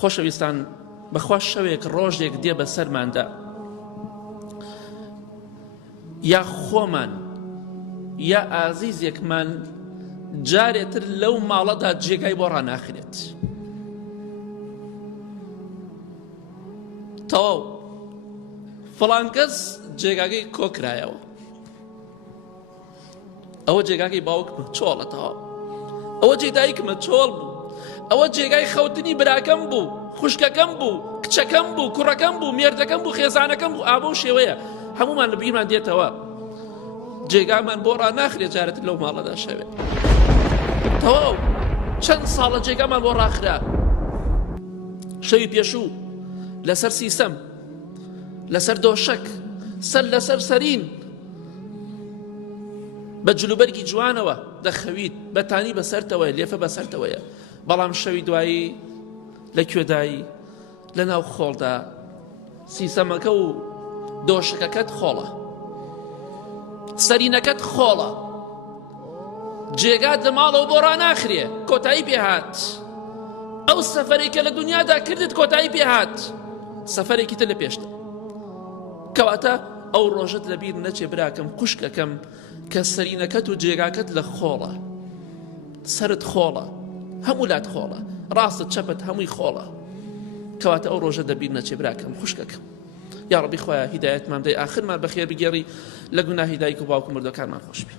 خۆشەویستان بەخوا شەوێک ڕۆژێک دێ بە سەرماندا یا خۆمان یا ئازیزێکمان جارێتر لەو ماڵەدا جێگای بۆ ڕاناخرێت. تەواو فڵان کەس جێگاگەی کۆکرایەوە، ئەوە جێگاگەی باوکمە چۆڵە، تەواو ئەوە جێ دایکمە چۆڵ بوو، ئەوە جێگای خەوتنی براکەم بوو، خوشکەکەم بوو، کچەکەم بوو، کوڕەکەم بوو، مێردەکەم بوو، خێزانەکەم بوو، ئابە و شێوەیە هەمومان لە بیرمان دێتەوە. جێگامان بۆ ڕاناخرێت جارێتر لەو ماڵەدا شەوێ. تەواو چەند ساڵە جێگامان بۆ ڕاخرا. شەوی پێشوو لەسەر سیسەم، لەسەر دۆشەک، سەر لەسەر سەرین بە جلوبەرگی جوانەوە دەخەویت، بەتانی بەسەرتەوە، لێفە بەسەرتەوەیە. بەڵام شەوی دوایی لە کوێدایی لە ناو خۆڵدا سیسەمەکە و دۆشەکەکەت خۆڵە، سەرینەکەت خۆڵە، جێگات لە ماڵەوە بۆ ڕاناخرێ، کۆتایی پێهات. ئەو سەفەرێکە لە دنیادا کردت کۆتایی پێهات، سەفەرێکی تر لە پێشتە. کەواتە ئەو ڕۆژت لەبیر نەچێ براکەم، خوشکەکەم، کە سەرینەکەت و جێگاکەت لە خۆڵە، سەرت خۆڵە، هەموو لات خۆڵە، ڕاستت چەپت هەمووی خۆڵە. کەواتە ئەو ڕۆژە دەبیر نەچێ براکەم، خوشکەکەم. یا ڕەبی خۆیان هیدایەتمان بدەی، ئاخرمان بەخێر بگێڕی، لە گوناهی دایک و باوک و مردەکانمان خۆش بی.